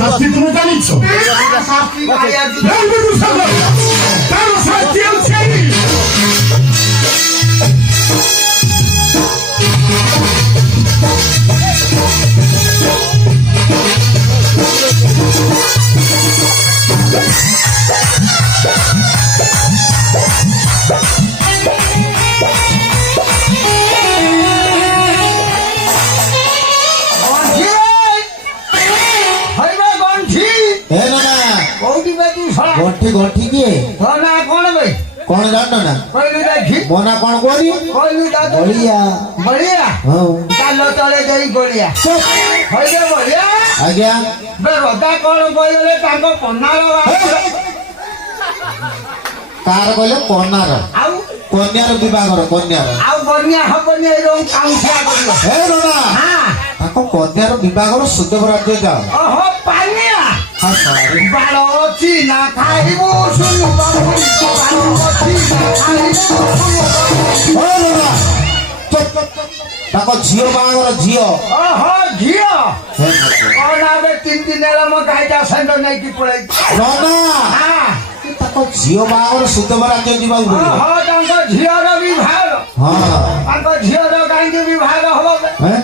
শাস্তি তুমি জানিছ তার শাস্তি আছে गंठी गंठी किए ना कौन भाई कौन जानना ना कोई देखी मोना कौन गोरी कोई दादा बढ़िया बढ़िया हां कालो तले देई गोलिया होय गे बढ़िया आज्ञा बे रोदा कौन कोइले ताको पन्नार कार बोले कन्यार आउ कन्यार विवाह कन्यार आउ बनिया हबनी एरम काउंसिया करियो हे रोना हां ताको कन्यार विवाह शुद्ध राज्य जाओ ओहो पानिया हां सॉरी बालो छी ना खाइबो सुनु बाबू बालो छी ना खाइबो सुनु ओ रोना चुप ताको झियो बागर झियो ओहो घियो हे कौन आबे 3 दिन एला म गाइटा संड नै की पड़ै रोना हां ताको झियो बागर शुद्ध राज्य जीवा ओहो तांको झियो रो विभाग हां तांको झियो रो गाइ के विभाग हबो हैं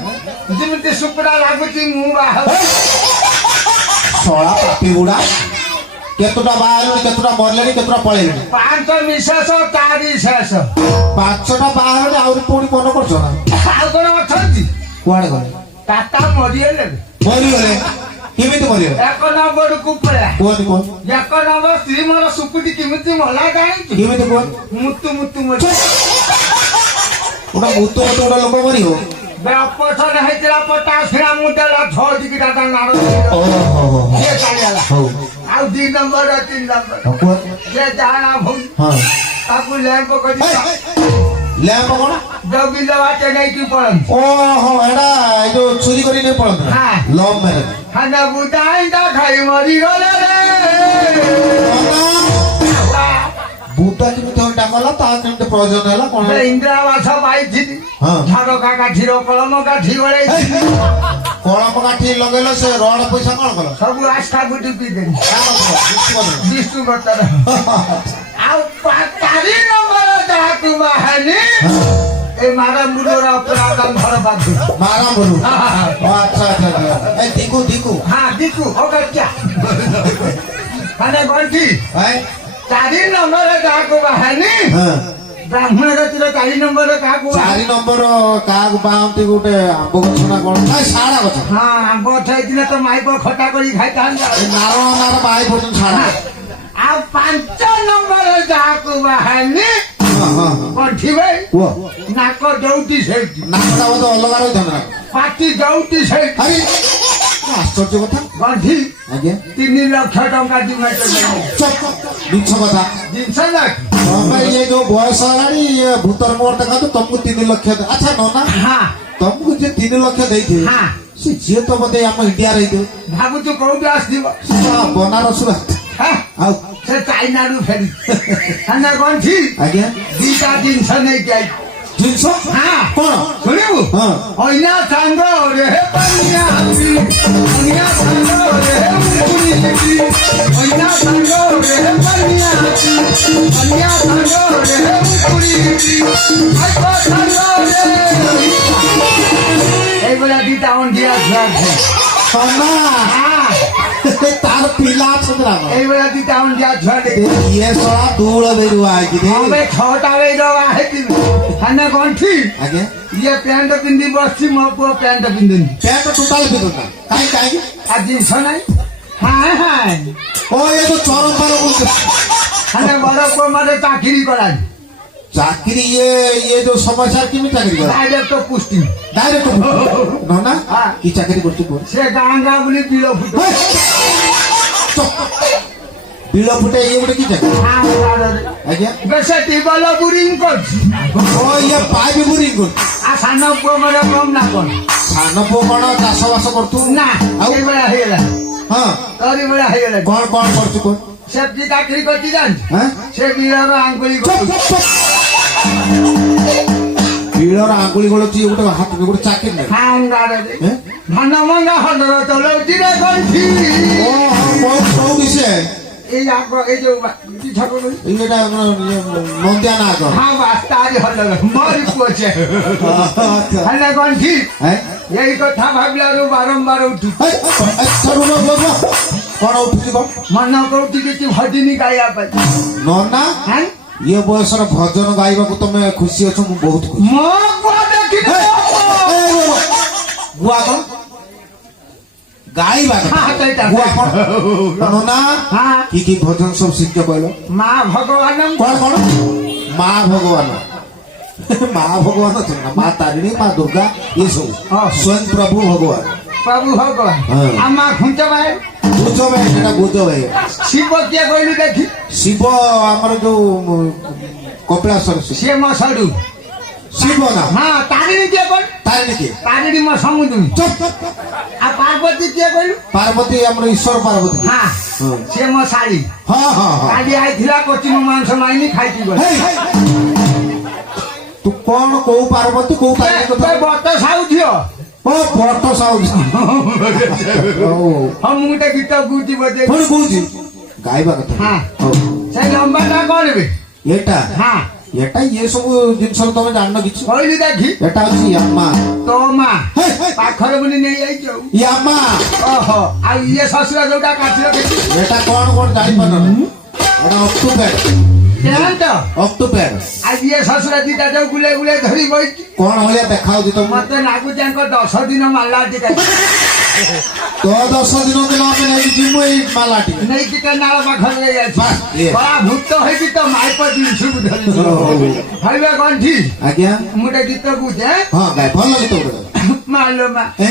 जिमति सुपड़ा लागुची मु बाह सोळा पापी गुडा केतुटा बाहर केतुटा मरलेनी केतुटा पळेलेनी पांच मिसेस चारि शेष पांचटा बाहर आउरी पुणी मन करछो ना आ कोन अछंती कुआडे गले टाटा मरिएले मरी गले केमिति मरी गले एक नंबर कुपड़ा कोन एक नंबर स्त्री मोर सुकुटी किमिति मला गाई केमिति कोन मुत्तु मुत्तु मरि उडा मुत्तो मुत्तो उडा लोक मरी हो बे अपछन हेतिरा पटास फिरा मुदेला छोडी की दादा नारो ओ हो ये कालियाला हो आ 2 नंबर 3 नंबर कोन ये जाना भूल हां ताकू लैंप कडी लैंप कोन जबी लवाटे नै की पड़न ओ हो एडा जो चोरी करी नै पड़न हां लव मैरिज खाना बुदाई दा खाई मरी गले रे बुता कि तो डाकला ता केमते प्रयोजन हैला कोन इंद्रावास पाई थी हां झाड़ो काका धीरो कलम का धी बड़े कोला पकाठी लगेलो से रोड पैसा कोन कलो सब आस्था गुटी पी दे का विष्णु बतर आ पातारी नंबर दा तू बहनी ए मारा मुडोरा अपराध घर बात मारा बोलू अच्छा अच्छा ए दिकू दिकू हां दिकू होकर क्या खाने गंठी है चारि नंबर दा को बहनी हां ब्राह्मण तिर 4 नंबर का को 4 नंबर का बाउंटी गुटे आंबो गछना कोन ए साडा गछ हां आंबो थाइदिने तो माइको खटा करी खाइतान ए नारो नारो बाई फोटो साडा आ 5 नंबर दा को बहनी हां हां गंठी भाई वो नाको दौटी सेठी नाकटा तो अलग रही धमरा पाटी दौटी सेठी अरे आश्चर्य कथा गंठी आज्ञा 3 लाख टका दिमेट चुप मिछ कथा जिनस लाख तमे ये जो बयस हलानी ये भूतर मोर देखा तो तुमको 3 लाख अच्छा नोना हां तुमको जे 3 लाख देइथे हां से जे तो बदे हम इंडिया रही दे भाबु तू कोउ क्लास दिबो बनारस हां आ से चाइना रु फेरी खाना गंठी आज्ञा दीटा दिन छ नै गई जिनसो हां कोन सुनिबु हां ओइना सांगो रे पनिया ओइना सांगो रे मुकुरी ओइना सांगो रे पनिया पनिया सांगो रे मुकुरी आइको सांगो रे ए बोला दीटा ऑन दिया छे सोना हां तार पीला छदरा ए बोला दीटा ऑन दिया छे ये सोना दूळ बेरु आकी दे हमें छोटा वे दो है कि खाना गंठी आज्ञा ये पैंट पिंदी बस्ती मो को पैंट पिंदी पैंट टोटल बिदुना काई काई आज दिन छ नै हां हां ओ ये तो चरम पर बोल खाना बड़ा को मारे चाकरी करा चाकरी ये जो समाचार की में चाकरी कर डायरेक्ट तो पुष्टि डायरेक्ट नोना हां की चाकरी करती बोल से गांगा बुली बिलो फुटो ବିଳ ଫୁଟେ ଇଏ ଗୋଟେ କି ଜାଗା ହାଁ ଗାଡରେ ଆଜ୍ଞା ବେଶେ ଟିବଲ ବୁରିଂ କରୁଛି ଓ ଇଏ ପାଇପ୍ ବୁରିଂ କରୁଛି ଆ ସାନ ପୁଅ ମୋର କମ ନା କଣ ସାନ ପୁଅ କଣ ଚାଷ ବାସ କରୁଛୁ ନା ଆଉ ଏଇଭଳିଆ ହେଇଗଲା ହଁ ତୋରି ଭଳିଆ ହେଇଗଲା କଣ କଣ କରୁଛୁ କଣ ସେଫ୍ଟି ଚାକିରି କରିଛି ଜାଣିଛୁ ହଁ ସେ ବିଳର ଆଙ୍ଗୁଳି କରୁଛି ବିଳର ଆଙ୍ଗୁଳି ଗଳୁଛି ଗୋଟେ ହାତ ଗୋଟେ ଚାକିରି ନାହିଁ ହାଁ ଗାଡରେ ହେଁ? ଧାନ ମଙ୍ଗା ହଣ୍ଡର ଚଲଉଛି ରେ କରିଛି କୋଉ ବିଷୟ ଏଇ ଆଗ ଏଇ ଯୋଉ ଛକ ଏଇଟା ନନ୍ଦିଆ ନା ଆଗ ହଁ ବାସ୍ ତାରି ହଣ୍ଡର ମୋରି ପୁଅ ସେ ହେଲେ କଣ ଠିକ ଏଇ କଥା ଭାବିଲାରୁ ବାରମ୍ବାର ଉଠୁ କଣ ଉଠୁଛି କଣ ମନ କରୁଛି କିଛି ଭଜିନି ଗାଇବା ପାଇଁ ନନା ହାଁ ଇଏ ବୟସର ଭଜନ ଗାଇବାକୁ ତମେ ଖୁସି ଅଛ ମୁଁ ବହୁତ ଖୁସି ମୋ ପୁଅ ଦେଖିନି ଗୁଆ କଣ ଗାଇବା ହଁ, ସେଇଟା। ଗୁଆ କଣ ନନା ହଁ। କି ଭଜନ ସବୁ ଶିଖ କହିଲ ମା ଭଗବାନ କଣ କଣ ମା ଭଗବାନ ମା ଭଗବାନ ଅଛନ୍ତି ନା ମା ତାରିଣୀ ମା ଦୁର୍ଗା ଇଏ ସବୁ ହଁ। ସ୍ୱୟଂ ପ୍ରଭୁ ଭଗବାନ ପ୍ରଭୁ ଭଗବାନ ହଁ। ଆଉ ମା ଖୁଞ୍ଚ ଭାଇ ବୁଝ ଭାଇ ସେଟା ବୁଝ ଭାଇ ଶିବ କିଏ କହିଲୁ ଦେଖି ଶିବ ଆମର ଯୋଉ କପିଳାସର ଶିବ। ସିଏ ମୋ ସଡୁ ଶିବ ନା ହଁ ତାରିଣୀ କିଏ କହିଲୁ ତାରିଣୀ କିଏ ତାରିଣୀ ମୋ ସମୁଦ୍ର ଚୁପ୍। ଆଉ ପାର୍ବତୀ କିଏ କହିଲୁ ପାର୍ବତୀ ଆମର ଈଶ୍ୱର ପାର୍ବତୀ ହଁ ହଁ ସିଏ ମୋ ଶାଳୀ ହଁ ହଁ ହଁ କାଲି ଆଇଥିଲା କୋଚିମ ମାଂସ ମାଇନି ଖାଇକି ଗଲି ହେଇ, ହେଇ। ତୁ କଣ କୋଉ ପାର୍ବତୀ କୋଉ ତାରିଣୀ କଥା ବଟ ସାହୁ ଝିଅ ଓ ବଟ ସାଉଣ୍ଡ ହଉ ହଁ ମୁଁ ଗୋଟେ ଗୀତ ଗୁଛି ବୋଧେ ପୁଣି କହୁଛି ଗାଇବା କଥା ହଁ। ହଉ ସେ ଲମ୍ବାଟା କଣ ବେ ଏଟା ହଁ ଏଟା ଇଏ ସବୁ ଜିନିଷ ତମେ ଜାଣିନ କିଛି କହିଲି ଦେଖି ଏଟା ହଉଛି ୟାମା ତୋ ମା ହେଇ, ହେଇ। ପାଖରେ ବୋଲି ନେଇଯାଇଛି ଆଉ ୟାମା ଓହୋ ଆଉ ଇଏ ଶ୍ୱଶୁର ଯୋଉଟା କାଟିଲ ଦେଖି ଏଟା କଣ କଣ ଜାଣିପାରୁନ ଏଟା ଅକ୍ଟୋପେଡ ଜାଣନ୍ତ ଅକ୍ଟୋପେଡ ଆଉ ଇଏ ଶ୍ୱଶୁର ଦିଟା ଯୋଉ ଗୁଲେ ଗୁଲେ ଧରି ବଇଛି କଣ ଭଳିଆ ଦେଖା ହଉଛି ତମକୁ ମତେ ଲାଗୁଛି ଆଙ୍କ 10 ଦିନ ମାଲା ଟିକେ ତ 10 ଦିନ ଦିନ ଆମେ ନେଇକି ଯିବୁ ଏଇ ମାଲାଟି ନେଇକି କେନାଳ ପାଖରେ ନେଇଯାଇଛି ବାସ୍, ଇଏ। କଳା ଭୂତ ହେଇକି ତ ମାଇପ ଜିନିଷକୁ ଧରି ହଉ। ଭାଇବା କଣ ଠିକ ଆଜ୍ଞା ମୁଁ ଗୋଟେ ଗୀତ ବୁଝେ ହଁ ଗାଇ ଭଲ ଗୀତ ଗୋଟେ ମାଲୋ ମା ଏ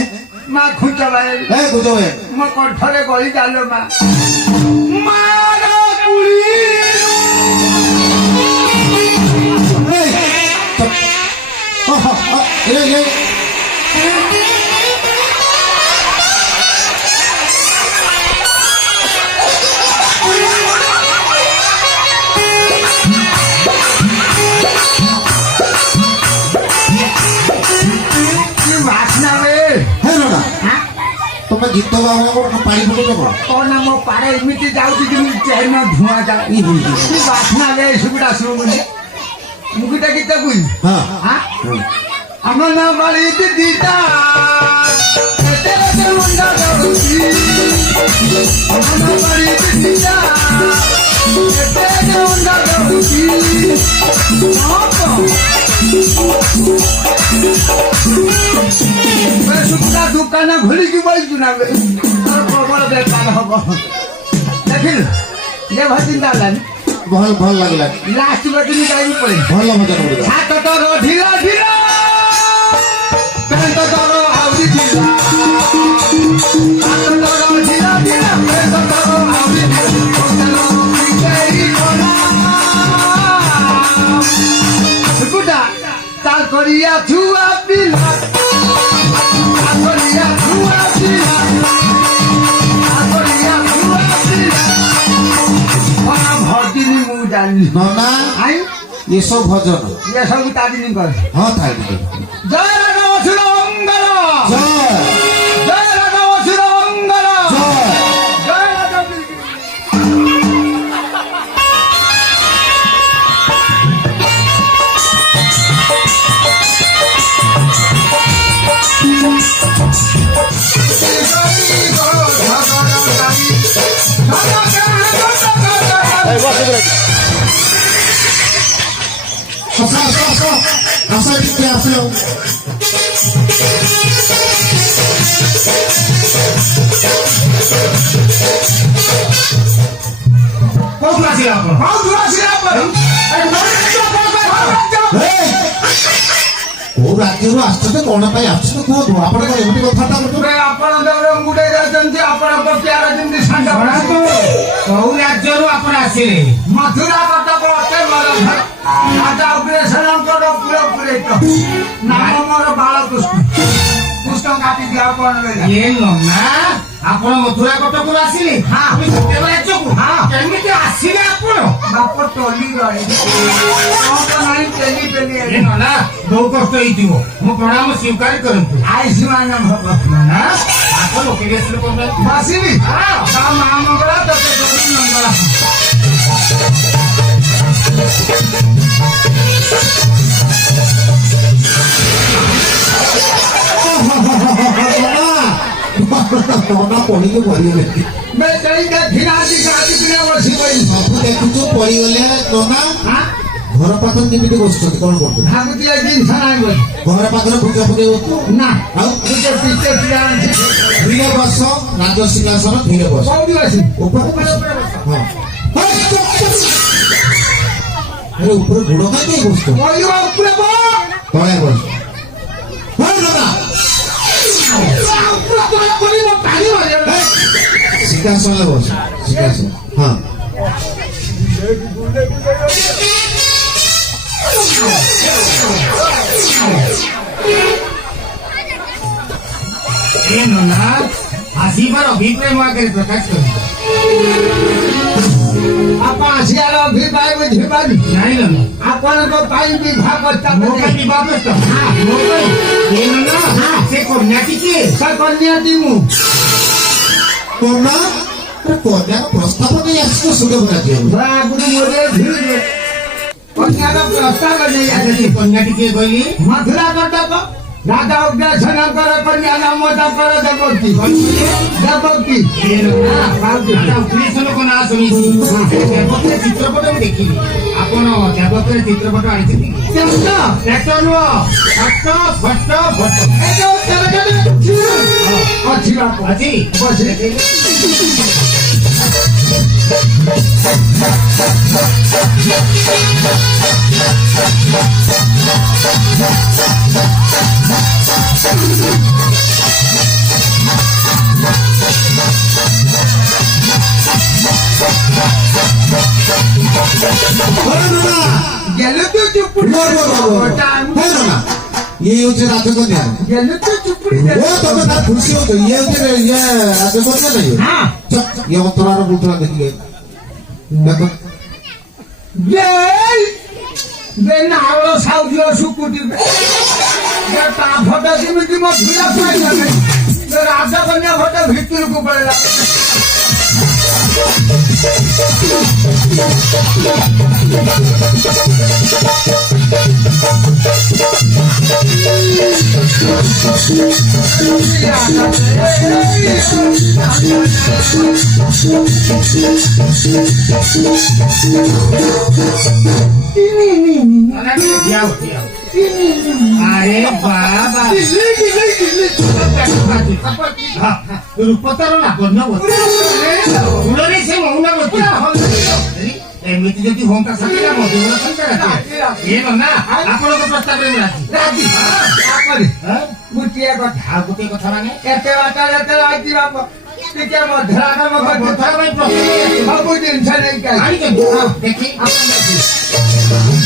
ମା ଖୁଞ୍ଚ ଭାଇ ଏ ବୁଝ ଭାଇ ମୋ କଣ୍ଠରେ ଗଳି ଚାଲ ମା ମାର କୁଳି ବାସ୍ନା ରେ ତମେ ଗୀତ ଗାଉନ ପାଣି ପକଉଛ କଣ କଣ ମୋ ପାରେ ଏମିତି ଯାଉଛି କି ଚେନ ଧୂଆଁ ଯାଉଛି ବାସ୍ନା ରେ ସୁବିଧା ଶୁଣୁନି ମୁଁ ଗୋଟେ ଗୀତ ବୁଝି ହଁ ଆମ ନା ବାଳି ଦିଦିଟା ଏତେ ଏତେ ମୁଣ୍ଡା ଯାଉଛି ଆମ ବାଳି ଦିଦିଟା ଏତେ ଏତେ ମୁଣ୍ଡା ଯାଉଛି ସୁବିଧା ଦୋକାନ ଘୁରିକି ବଇଛୁ ନା ପ୍ରବଳ ବେପାର ହବ ଦେଖିଲୁ ଇଏ ଭଜିନ୍ତା ହେଲାନି ଭଲ ଭଲ ଲାଗିଲା ଲାଷ୍ଟ ବେଦିନ ଯାଇକି ପଳେଇ ଭଲ ମଜା କରିବ ହାତ ତୋର ଢିଲା ଢିଲା ପେଣ୍ଟ ତୋର ଆହୁରି ଢିଲା ହାତ ତୋର ଢିଲା ଢିଲା ପେଣ୍ଟ ତୋର ଆହୁରି ଢିଲା ତା କରିଆ ଛୁଆ ପିଲା ତା କରିଆ ଛୁଆ ପିଲା ତା କରିଆ ଛୁଆ ପିଲା ଭଜିନି ମୁଁ ଜାଣିନି ନନା ଆଇ ଏସବୁ ଭଜନ ଇଏ ସବୁ ତାରିଣୀ କରେ ହଁ ଥାଏ ଜୟ ରାଘବ ସୁର ମଙ୍ଗଳ ଜୟ ଜୟ ରାଘବ ସୁର ମଙ୍ଗଳ ଜୟ ଜୟ ରାଘବ ଆସ ଟିକେ ଆସିଲ କୋଉଠୁ ଆସିଲା ଆପଣ କୋଉ ରାଜ୍ୟରୁ ଆସୁଛନ୍ତି କଣ ପାଇଁ ଆସୁଛନ୍ତି କୁହନ୍ତୁ ଆପଣ କଣ ଏମିତି କଥାବାର୍ତ୍ତା କରୁଛନ୍ତି ଆପଣ ଦୌଡ଼ ମୁଣ୍ଡେଇ ଯାଉଛନ୍ତି ଆପଣଙ୍କ ପ୍ୟାର ଯେମିତି ସାଣ୍ଡ ଶୁଣନ୍ତୁ, କୋଉ ରାଜ୍ୟରୁ ଆପଣ ଆସିଲେ? ମଥୁରା କଟକ ଅଟେ ମୋର ଘର ରାଜା ଅଗ୍ରେସରଙ୍କର ପୁରପୁରେ ନାମ ମୋର ବାଳକୃଷ୍ଣ କୃଷ୍ଣ କାଟି ଦିଆ କଣ ଇଏ ନନା ଆପଣ ମଥୁରା କଟକରୁ ଆସିଲେ? ହଁ। ଆମେ ସେତେବେଳେ ରାଜ୍ୟକୁ ହଁ। କେମିତି ଆସିଲେ ଆପଣ? ବାପ ଟଲି ରହି ନାହିଁ ଟେଲି ଟେଲି ଏ ନନା ବହୁ କଷ୍ଟ ହେଇଥିବ, ମୁଁ ପ୍ରଣାମ ସ୍ୱୀକାର କରନ୍ତୁ। ଆଇସି ମାନେ ଭବ ନନା ଆପଣ ଲୋକେ ଆସିଲେ କରୁନାହାନ୍ତି। ବସିବି ହଁ। ତା ମା ମଙ୍ଗଳା ତତେ ଦୋଷୀ ମଙ୍ଗଳା ନନା ପଢିକି ମରିଗଲେ ବେ ସେଇଟା ଧିରାଜି ଗାଦି ପିଲା ବସି ଗଇ ସବୁ ଦେଖୁଛୁ ପଡିଗଲେ ନନା ଘର ପାଖରେ କେମିତି ବସୁଛନ୍ତି କଣ କରୁଛନ୍ତି ଭାବୁଛି ଏ ଜିନିଷ ନାହିଁ ବୋଲି ଘର ପାଖରେ ପୂଜା ପୂଜା ହଉଛୁ ନା ଆଉ ଗୋଟେ ପିଚେ ପିଲା ଆଣିଛି ଧୀରେ ବସ ରାଜ ସିଂହାସନ ଧୀରେ ବସ କୋଉଠି ବସି ଉପରେ ବସ ହଁ ଆରେ ଉପରେ ଗୋଡ କାହିଁକି ବସୁଛ କହିବ ଉପରେ ବୋ ତଳେ ବସ ହଁ ନନା ଉପରେ କରିବ ପାଣି ମାରିବ ସିଂହାସନରେ ବସ ସିଂହାସନ ହଁ ଏ ନନା ଆସିବାର ଅଭିପ୍ରାୟ ମୋ ଆଗରେ ପ୍ରକାଶ କରନ୍ତୁ। ଆପଣ ଆସିବାର ଅଭିପ୍ରାୟ ବୁଝିପାରି ନାଇଁ ନନା ଆପଣଙ୍କ ପାଇଁ ବିବାହ ପ୍ରସ୍ତାବ ମୋ ପାଇଁ ବିବାହ ପ୍ରସ୍ତାବ? ମୋ ପାଇଁ? ଏ ନନା ସେ କନ୍ୟାଟି କିଏ? ସେ କନ୍ୟାଟି ମୁଁ କନ୍ୟା କନ୍ୟା ପ୍ରସ୍ତାବ ନେଇ ଆସିଛ ସୁଯୋଗ ରାଜ୍ୟ ଆଗରୁ ମୋର ଧୀରେ କନ୍ୟାର ପ୍ରସ୍ତାବ ନେଇ ଆଚ୍ଛା ଆସିଛି ସେ କନ୍ୟାଟି କିଏ କହିଲି? ମଥୁରା କଟକ ରାଜା ଉଗ୍ରସେନଙ୍କର କନ୍ୟା ନାମ ତାଙ୍କର ଦେବକୀ ଦେବକୀ ଏ ନନା ରାଜା ଉଗ୍ରେସନଙ୍କ ନାଁ ଶୁଣିଛି। ଦେବକୀର ଚିତ୍ରପଟ ମୁଁ ଦେଖିଲି। ଆପଣ ଦେବକୀର ଚିତ୍ରପଟ ଆଣିଛନ୍ତି? କେମିତି ଏଟ ନୁହଁ ଫଟ ଅଛି ବାପ ଅଛି ବସି ଗେଲୁ ତୁ ଚୁପୁଡ଼ି ଇଏ ହଉଛି ରାଜକନ୍ୟା ଗେଲୁ ତୁ ଚୁପୁଡ଼ି ଓ ତମେ ନା ଖୁସି ହଉଛ ଇଏ ହଉଛି ଇଏ ରାଜକନ୍ୟା ନାହିଁ ଇଏ ଅନ୍ତରାର ବୁଲୁଥିଲା ଦେଖିଲେ ଦେଖ ନାଳ ସାଉଦିଅ ଶୁକୁଟି ତା ଫଟୋ ଯେମିତି ମୋ ଭିଡ଼ା ପାଇଲା ନାହିଁ ରାଜକନ୍ୟା ଫଟୋ ଭିତରକୁ ପଳେଇଲା আরে বাবা রূপতার লাবণ্য ফুলরে সে মৌনবতী এମିତି ଯଦି ହୁଅନ୍ତା ସାଥିରେ ମଧୁବନ ସଂଖ୍ୟା ଏ ନନା ଆପଣଙ୍କ ପ୍ରସ୍ତାବରେ ମୁଁ ରାଜି। ଗୋଟିଏ କଥା ଆଉ ଗୋଟିଏ କଥା ମାନେ ଏତେ ବାଟ ଯେତେ ରାଜି ବାପ ଟିକେ ମଧୁରା କାମ କଥା ପାଇଁ ପ୍ରସ୍ତାବ ସବୁ ଜିନିଷ ନେଇକି ଆଣିଛନ୍ତି ଦେଖି ଆପଣ ଦେଖି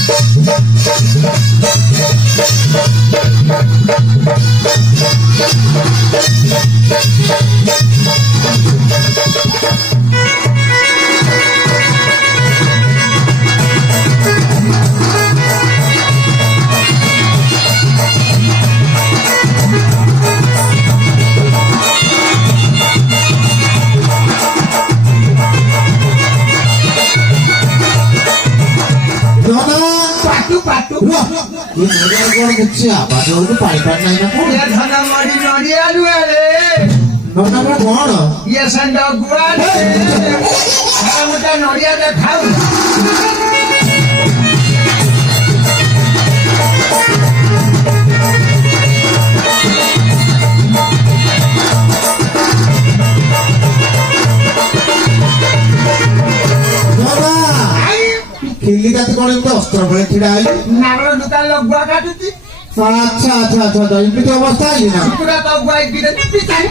ये नड़िया कौन मुझसे आवाज और पानी पानी नहीं ना कौन ये धना मड़ी नड़िया रे नड़ना में कौन ये संडा गुआ रे हमें मुझे नड़िया दिखाओ खेली का तो कौन इतना अस्त्र बड़े खिड़ा है नागरा दुकान लोग गुआ काटुती আচ্ছা আচ্ছা আচ্ছা আচ্ছা, এমনি অবস্থা আছে না? শুকুরা তো গুয়াই দিলে পিছাই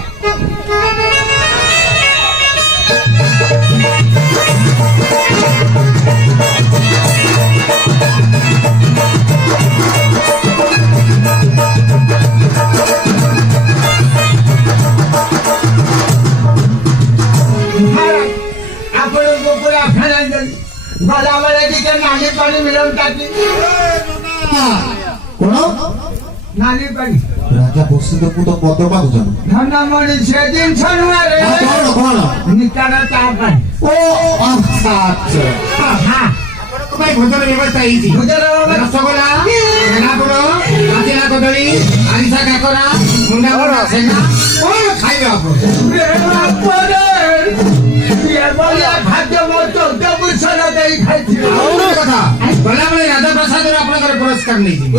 আপনার গোপুরা ফেলাই দেন গলা বলে দিকে নালি পানি মিলন কাটি কোন নালি পানি রাজা বসিত পুতো কত বাবু জানো? ধন্যমণি সেদিন শনিবারে কোন কোন? নিকারা চা পানি ও আচ্ছা আচ্ছা। হ্যাঁ ভাই ভোজনের ব্যবস্থা ହେଇଛି বুঝলো বাবা রসগোল্লা ଛେନାପୋଡ଼ ପାଚିଲା କଦଳୀ ଆରିସା କାକରା ମୁଣ୍ଡା ବରା ସେନା କଣ ଖାଇବେ ଆପଣ ଖାଦ୍ୟ ମୋ 14 ବର୍ଷର ଦେଇ ଖାଇଥିଲି ଆଉ ଗୋଟେ କଥା ଗଲାବେଳେ ରାଜପ୍ରସାଦରୁ ଆପଣଙ୍କର ପୁରସ୍କାର ନେଇଯିବେ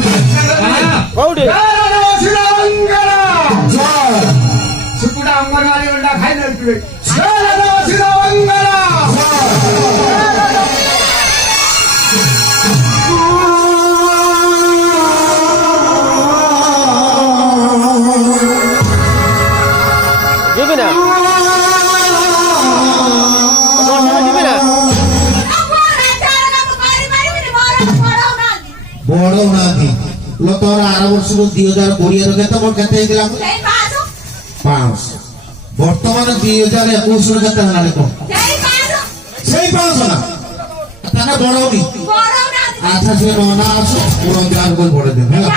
ଶୁକୁଟା ଅଙ୍ଗନବାଡି ଅଣ୍ଡା ଖାଇ ନଥିବେ ଯିବି ନା ଯିବି ନା ବଡ ଉଣାନ୍ତି ଲୋ ତୋର ଆର ବର୍ଷକୁ 2020 କେତେ ମୋର କେତେ ହେଇଥିଲା? 500। ବର୍ତ୍ତମାନ 2021 କେତେ ହେଲାଣି କଣ? ସେଇ 500 ନା ତାହେଲେ ବଡ ହଉନି। ଆଚ୍ଛା ସେ ନନା ଆସୁ ପୁରା ଗାଁ କରି ବଢେଇ ଦେବେ ହେଲା।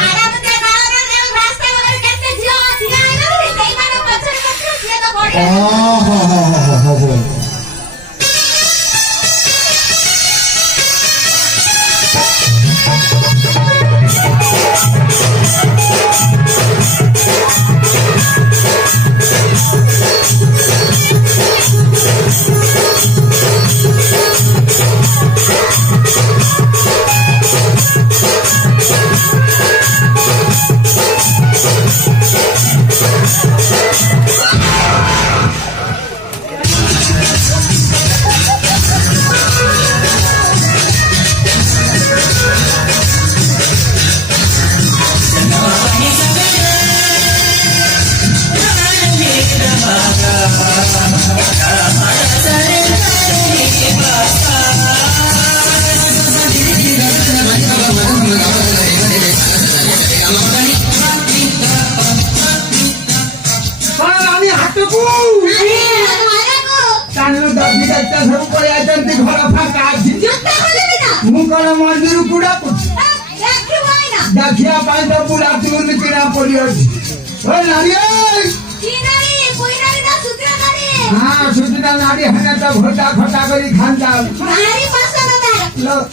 ଓହୋ আমি হাতକୁ କାନୁ ଦବି ଦାୟିତ୍ୱ ସବୁ ପଳେଇଆଛନ୍ତି ଘର ଫାଙ୍କା ଅଛି ମୁଁ କଣ ମନ୍ଦିରକୁ ଡାକୁଛି ଦେଖିବା ପାଇଁ ତ ପୁରା ଚୁନି କିଣା ପଡିଅଛି ନାରୀ ହଁ ସୁଚିତା ନାରୀ ହେନେ ତ ଘୋଟା ଖଟା କରି ଖାନ୍ତା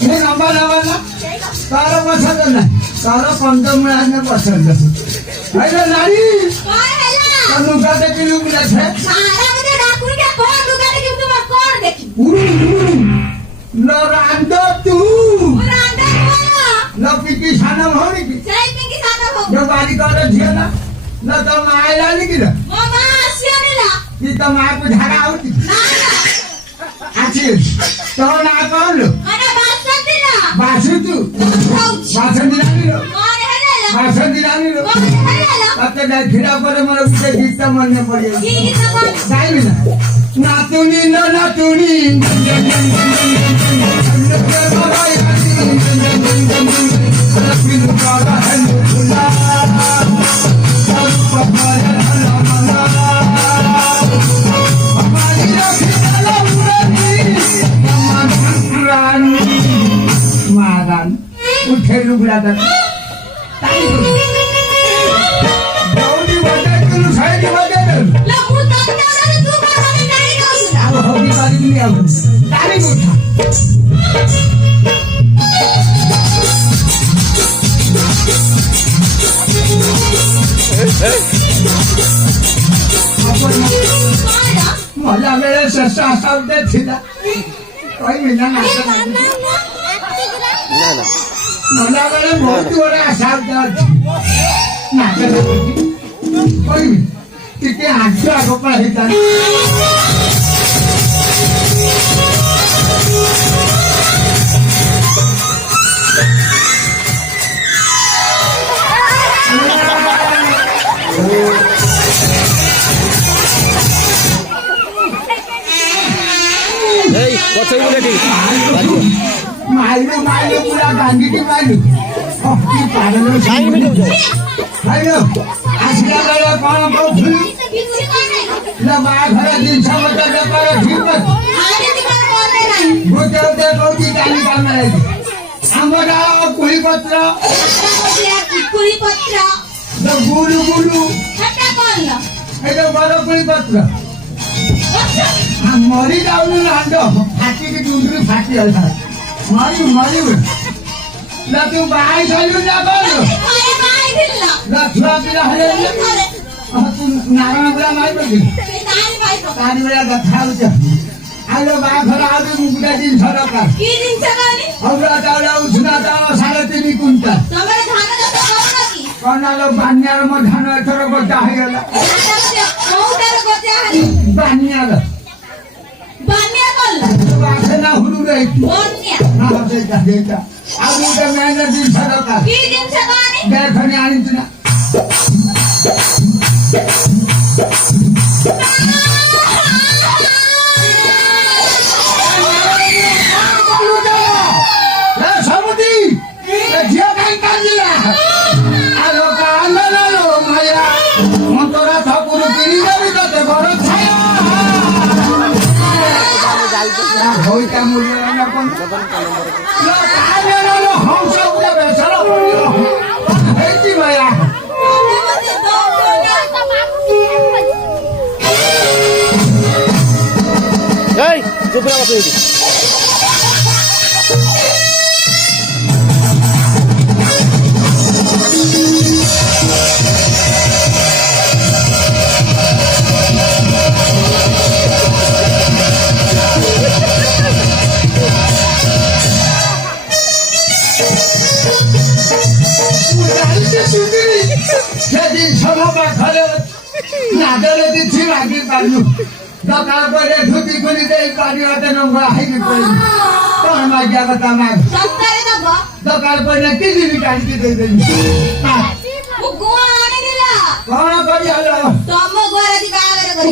ସେ ନମ୍ବର ନବ ନା ତାର ପସନ୍ଦ ନାହିଁ ତାର କନ୍ଦମୂଳା ହେନେ ପସନ୍ଦ ନାରୀ ଲୁଗା ଦେଖିଲୁ ବୁଲାছে लो रांदो तू लो पिकी साना भौणी की जो बारी कर झियो ना लो तो माय लाली की रे की तो माय को झाड़ा आउती आछि तो ना कौन लो बासु रानी लो बासंती रानी लो तते देखिरा परे मोर गुटे गीत मन पड़े गाइबी ना नातुनी लो नातुनी उठे लुगड़ा तक दौड़ी बजे तू साइड बजे होगी बारी नहीं अब तारीख उठा मजा मेरे सस्ता शब्द थिला कोई मिला ना ନା ନା मजा मेरे बहुत बड़ा शब्द ना कोई कितने आंसू आगो पर हिता ପଛକୁ ବୁଲେ ଟିକେ ବାଜିବ। ମାଇଲୁ ପୁରା ଗାଣ୍ଡିଟି ମାଇଲୁ କି ପାଗଳ କାହିଁକି ମିଳିବ? ମାଇଲୁ ଆସିଲା ବେଳେ କଣ କହୁଥିଲି ନା ବାହାଘର ଜିନିଷ ମତେ ବେପାର ଠିକ ଅଛି ଗୋଟେ କହୁଛି କାଲି କାମ ଆମର କୁଳି ପତ୍ର ଗୁଲୁ ଗୁଲୁ ଏଇଟା ବଡ କୁଳି ପତ୍ର ମରି ଯାଉନି ରାଣ୍ଡ ଫାଟିକି ଡୁଣ୍ଡୁରି ଫାଟିଗଲା ମରିବୁ ନା ତୁ ବାହାଇ ସାରିଲୁ ନା କଣ ନା ଛୁଆ ପିଲା ହେଲେ ତୁ ନାରାୟଣ ପିଲା ମାରିପାରିବୁ ତାରି ଭଳିଆ କଥା ହଉଛ ଆଲୋ ବାହାଘର ଆହୁରି ଗୋଟେ ଜିନିଷ ଦରକାର ଅରୁଆ ଚାଉଳ ଉଷୁନା ଚାଉଳ 3.5 କୁଇଣ୍ଟାଲ କଣ ଲୋ ବାନିଆର ମୋ ଧାନ ଏଥର ଗଜା ହେଇଗଲା ବାନିଆର ଆସେ ନା ହୁରୁ ରହିଛି ସେଇଟା ଆଉ ଗୋଟେ ମେନ୍ ଜିନିଷ ଦରକାର ଦେଖନି ଆଣିଛୁ ନା ସବୁଠି ଝିଅ କାହିଁ କାନ୍ଦିଲା ଆଲୋ କାନ୍ଦନାଲୋ ମାୟା ମନ୍ତରା ଠାକୁର କିଣିଦେବି ତତେ ଘର ଛାୟା ହଇତା ମୂଲ୍ୟ ହଂସ ଗୋଟେ ବେସର ହେଇଛି ମାୟା এই চুপড়া বসে দিদি সেদিন সভা পাখরে নাদলে দিচ্ছি রাগি পারলু দরকার করে ধুতি খুলি দেই পানি হাতে নোংরা হাইকে পড়ি তোর মাইয়া কথা মাগ দরকার পড়লে কিজিবি কাটিতে দেই দেই কଣ କରି ହଲ ତମ ଘରେ ଆଜି ବାହାଘର କରି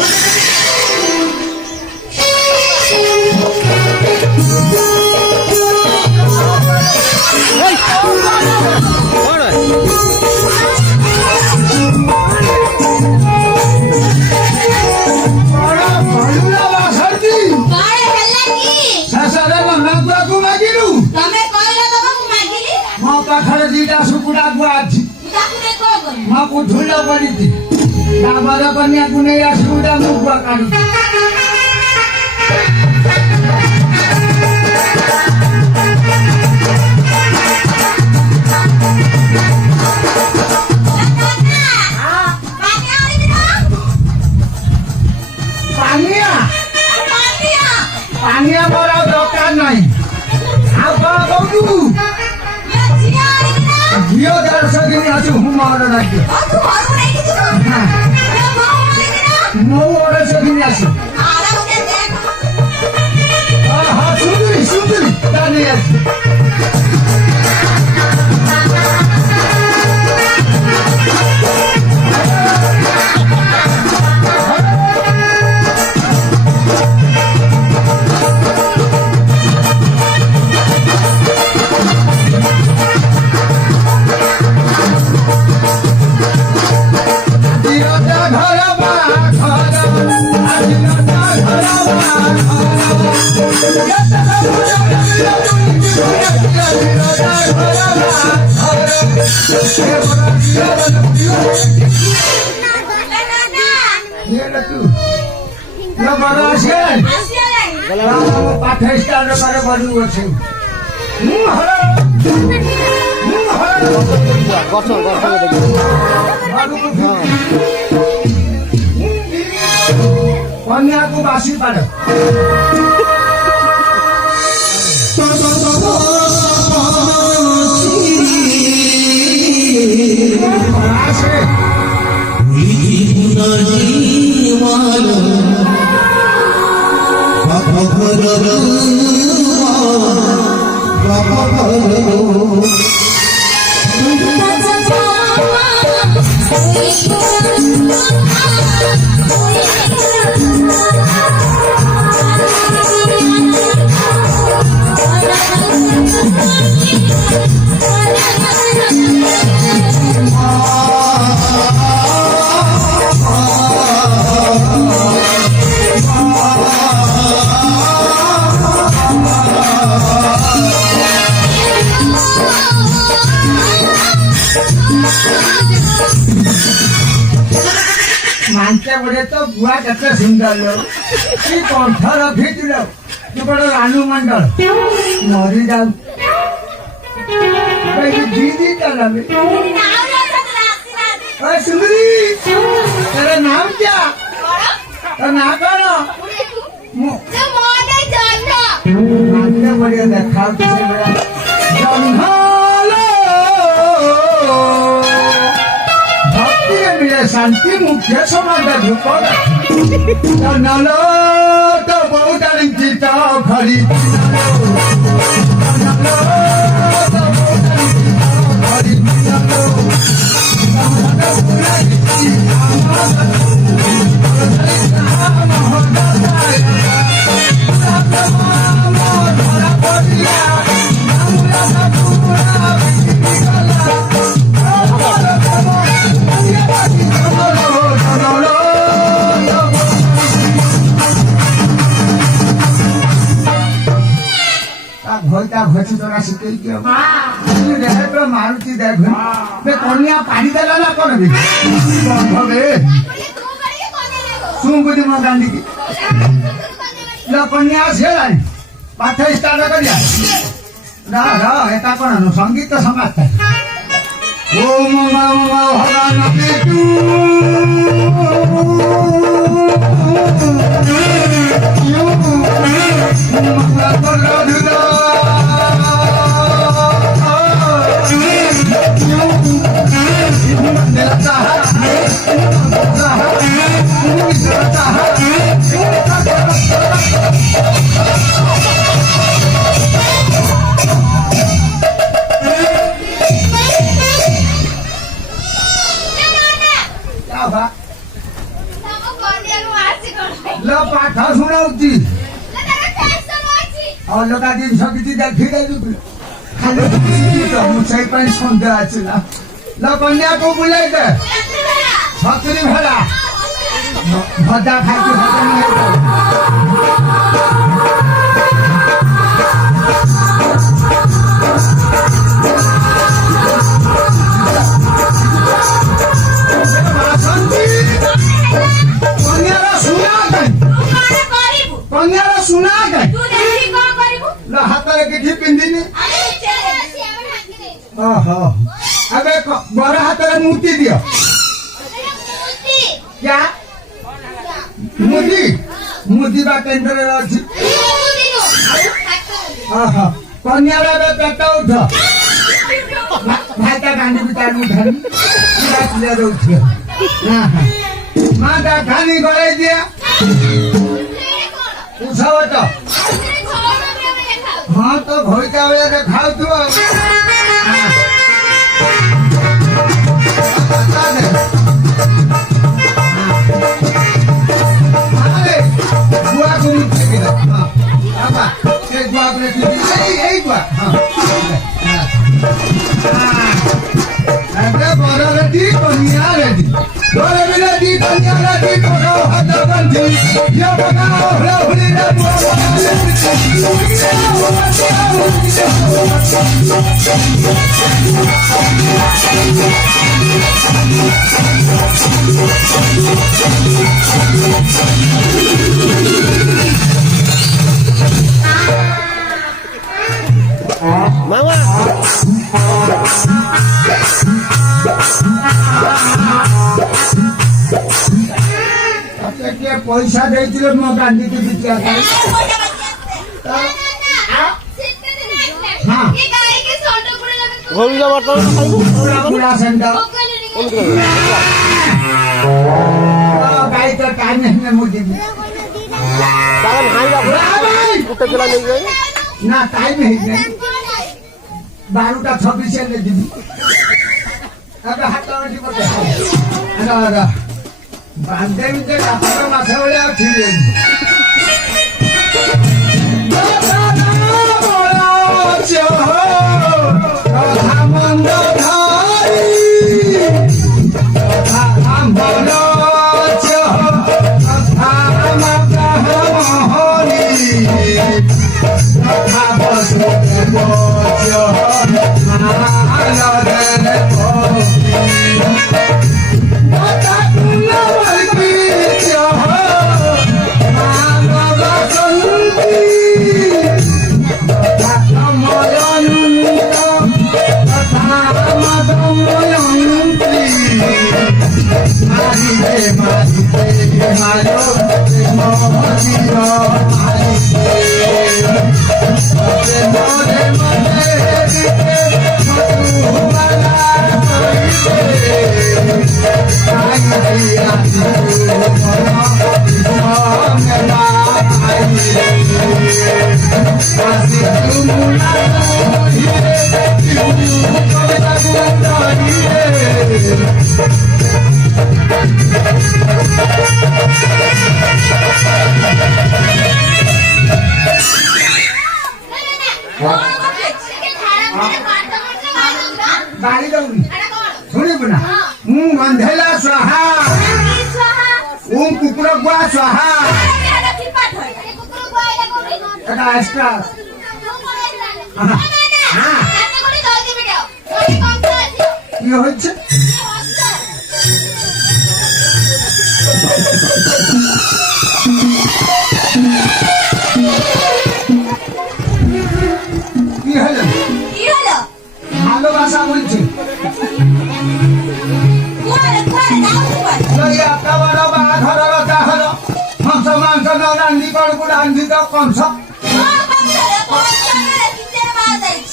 ପାଖରେ ଦିଟା ଶୁକୁଡ଼ା ଗୁଆ ଅଛି ମୁଁ ପୁଠୁଲ ପଡ଼ିଛି ତା ବର କନ୍ୟାକୁ ନେଇ ଆସିବୁ ମୁଁ ଗୁଆ କାଢୁଛି ପାନିଆ ମୋର ଆଉ ଦରକାର ନାହିଁ ଆଉ କଣ କହୁଛୁ ଝିଅ 150 ଦିନ ଅଛି ହୁମର ଲାଗି ମୁଁ 150 ଦିନ ଆସି ସୁନ୍ଦରୀ ତା ନେଇ ଆସି ପାଠ ଷ୍ଟାର୍ଟ କରେ ବଢୁ ଅଛି କନ୍ୟାକୁ ବାସି ପାରେ Thank you. ଏତେ ବଢିଆ ତ ବୁଆ କେତେ ସୁନ୍ଦର ଲୋ କି କଣ୍ଠ ରଖିଥିଲ ତୁ ବଡ ରାନୁ ମଣ୍ଡଳ ମରିଯାଉ दीदी का नाम है सुंदरी तेरा नाम क्या तेरा नाम कौन बढ़िया देखा भक्ति मिले शांति मुख्य समाज धूप नलो तो बहुत चिता खरी भोटा घोची तोरा सिकई के देह पे मारुति देख बे कन्या पानी देला ना कोन भी भगे सुंगुदी म गांधी की ल कन्या छेलाई पाठ स्टार्ट करिया ना ना एता कोन न संगीत समाज ओ ममा ममा भगवान पेटू ममा कोला दुला पाठ शुणाऊची अलगा जिन किसी देखी खाली मुझे सन्देह आसला ल कन्या को बुलाई दे छतरी भेड़ा भजा खाई कन्या सुना गई हाथ किसी पिंधिनी अबे बड़ा हाथ मूर्ति दियो क्या मुदी मुदी बा केंद्र अच्छी कन्या पेट उठ भाई गांधी पिता उठानी माँ खानी गड़े दिया उठाओ तो हाँ तो भोईता बेला खाऊ तू गुआ को गुआ बड़ा रेडी कन्या रेडी बड़े भी रेडी कन्या रेडी पकाओ हाथ बंदी ये पकाओ हुली रे मामा पैसा देती मो गांधी की बिटिया हाँ पूरा सेंटर गाय तो टाइम है मुझे ना टाइम है 12:26 ले दी अब हाथ बांधे भी माथा भलिया अच्छी गाली दौड़ी सुनी बुना गंधेला स्वाहा ओम कुकुर गुआ स्वाहा এটা এক্সট্রা কি হচ্ছে কি হলো ভালোবাসা বলছে এত বড় বাঘর কথা হলো হংস মাংস রান্ধি করবো রান্ধি তো কংস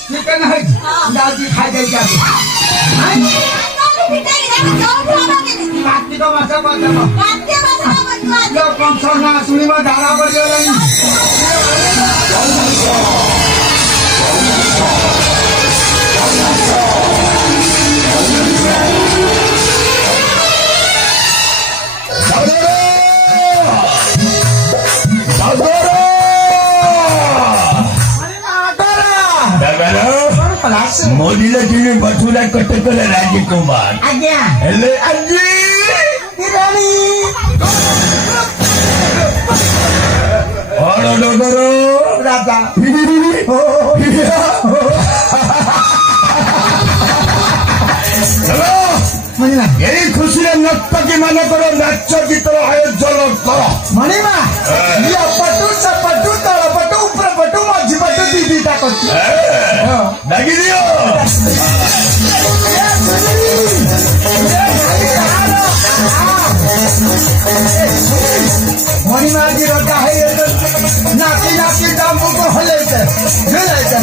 চিকেন হয়েছে যাচ্ছি খাই যাই যাবে কার্তিক মাসে বলব কংস না শুনিব ধারা বলিগলানি मोदीला तुम्ही बसवला कटकल राजकुमार আজ্ঞা हेले आजी কিরানি और डोगरो রাজা चलो মণিমা এই খুশিরে নর্তকী মানে করো নাচ গীতর আয়োজন করো মণিমা ইয়া পটু সপটু তলপটু উপরপটু মঝি পটু দিদিটা করছি ডাকি দিও মণিমাজি রোজা হয়ে নাকি নাকি দাম্বুক হলেছে ঝুলেছে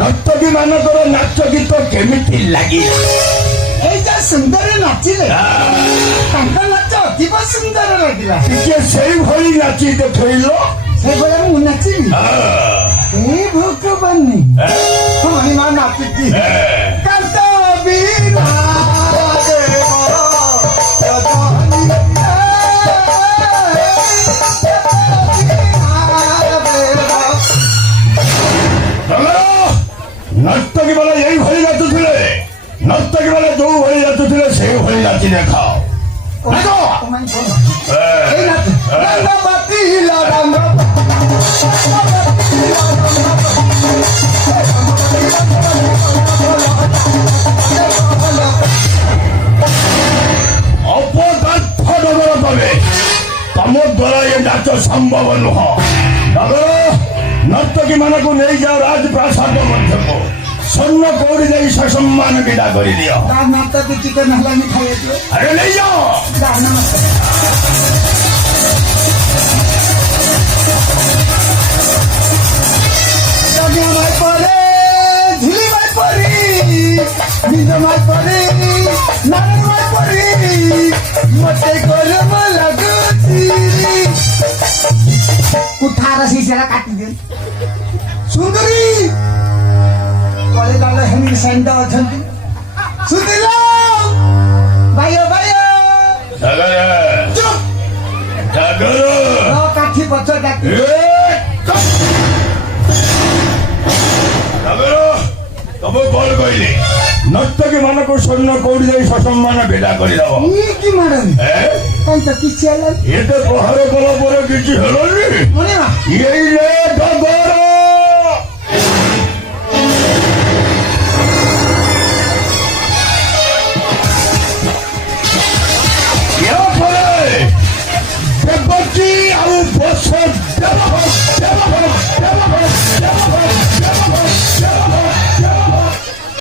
ନର୍ତ୍ତକୀ ମାନଙ୍କର ନାଚ ଗୀତ କେମିତି ଲାଗିଲା? ଏଇ ଯା ସୁନ୍ଦର ନାଚିଲେ ତାଙ୍କ ନାଚ ଅତୀବ ସୁନ୍ଦର ଲାଗିଲା। ଟିକେ ସେଇଭଳି ନାଚି ଦେଖେଇଲ। ସେଇଭଳିଆ ମୁଁ ନାଚିବି ଏ ଭଗବାନ ହଣିମା ନାଚୁଛି କାନ୍ତ ବୀରା ନର୍ତ୍ତକୀ ମାନେ ଏଇଭଳି ନାଚୁଥିଲେ, ନର୍ତ୍ତକୀ ମାନେ ଯୋଉ ଭଳି ନାଚୁଥିଲେ ସେଇଭଳି ନାଚି ଦେଖାଅ। এই নাচ রঙ্গবতী ଅପଦାର୍ଥ ନଗର ତମେ, ତମ ଦ୍ୱାରା ଏ ନାଚ ସମ୍ଭବ ନୁହଁ। ନଗର ନର୍ତ୍ତକୀ ମାନଙ୍କୁ ନେଇଯାଅ ରାଜପ୍ରାସାଦ ମଧ୍ୟକୁ, ସ୍ୱର୍ଣ୍ଣ କଉଡ଼ି ଦେଇ ସସମ୍ମାନ ବିଦା କରିଦିଅ। তার নাচটা তো চিকেন হালানি খাইয়ে দিও ଆରେ ନେଇଯାଅ। মাই পরে ঝিলি মাই পরি নিজ মাই পরি নারায়ণ মাই পরি মতে করে লাগুছি কুঠার শিশিরা কাটি দিন সুন্দরী কলে গেল হেমি সেন্ড অଛନ୍ତି সুদিল ভাইও ভাইও ନଗର ନଗର কাঠি পଛ ডাকি ନଗର ତମ କଣ କହିଲି? ନର୍ତ୍ତକୀ ମାନଙ୍କୁ ସ୍ୱର୍ଣ୍ଣ କଉଡ଼ି ଦେଇ ସସମ୍ମାନ ବିଦା କରିଦବ। কি মারন তাই তো কিছু হলো ଏତେ ପ୍ରହାର କଲା ପରେ କିଛି ହେଲାନି। মনে মা ଏଇ